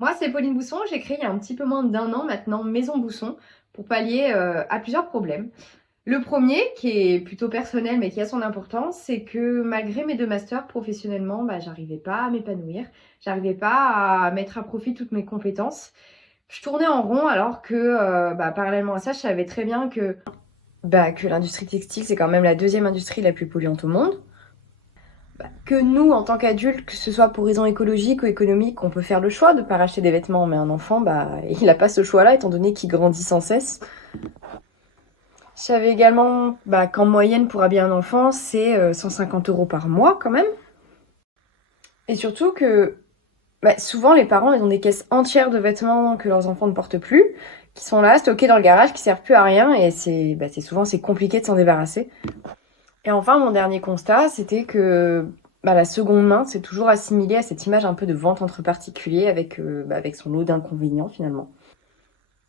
Moi, c'est Pauline Bousson. J'ai créé il y a un petit peu moins d'un an maintenant Maison Bousson pour pallier à plusieurs problèmes. Le premier, qui est plutôt personnel mais qui a son importance, c'est que malgré mes deux masters professionnellement, j'arrivais pas à m'épanouir, j'arrivais pas à mettre à profit toutes mes compétences. Je tournais en rond alors que parallèlement à ça, je savais très bien que l'industrie textile, c'est quand même la deuxième industrie la plus polluante au monde. Que nous, en tant qu'adultes, que ce soit pour raisons écologiques ou économiques, on peut faire le choix de ne pas racheter des vêtements, mais un enfant, il n'a pas ce choix-là, étant donné qu'il grandit sans cesse. Je savais également qu'en moyenne, pour habiller un enfant, c'est 150 € par mois quand même. Et surtout que souvent, les parents, ils ont des caisses entières de vêtements que leurs enfants ne portent plus, qui sont là, stockés dans le garage, qui servent plus à rien, et c'est compliqué de s'en débarrasser. Et enfin, mon dernier constat, c'était que la seconde main, c'est toujours assimilé à cette image un peu de vente entre particuliers avec son lot d'inconvénients finalement.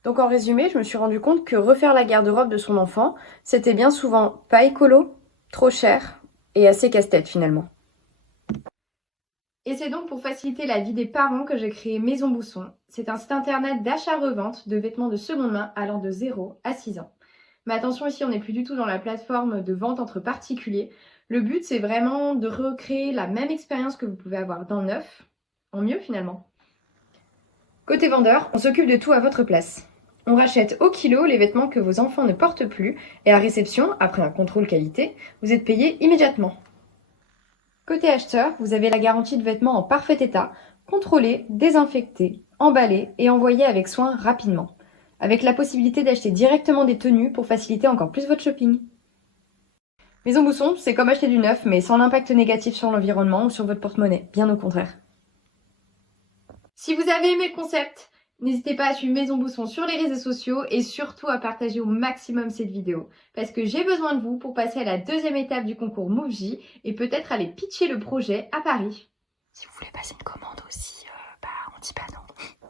Donc en résumé, je me suis rendu compte que refaire la garde-robe de son enfant, c'était bien souvent pas écolo, trop cher et assez casse-tête finalement. Et c'est donc pour faciliter la vie des parents que j'ai créé Maison Bousson. C'est un site internet d'achat-revente de vêtements de seconde main allant de 0 à 6 ans. Mais attention, ici, on n'est plus du tout dans la plateforme de vente entre particuliers. Le but, c'est vraiment de recréer la même expérience que vous pouvez avoir dans le neuf, en mieux finalement. Côté vendeur, on s'occupe de tout à votre place. On rachète au kilo les vêtements que vos enfants ne portent plus et à réception, après un contrôle qualité, vous êtes payé immédiatement. Côté acheteur, vous avez la garantie de vêtements en parfait état, contrôlés, désinfectés, emballés et envoyés avec soin rapidement, avec la possibilité d'acheter directement des tenues pour faciliter encore plus votre shopping. Maison Bousson, c'est comme acheter du neuf, mais sans l'impact négatif sur l'environnement ou sur votre porte-monnaie, bien au contraire. Si vous avez aimé le concept, n'hésitez pas à suivre Maison Bousson sur les réseaux sociaux et surtout à partager au maximum cette vidéo. Parce que j'ai besoin de vous pour passer à la deuxième étape du concours MoveJ et peut-être aller pitcher le projet à Paris. Si vous voulez passer une commande aussi, on dit pas non.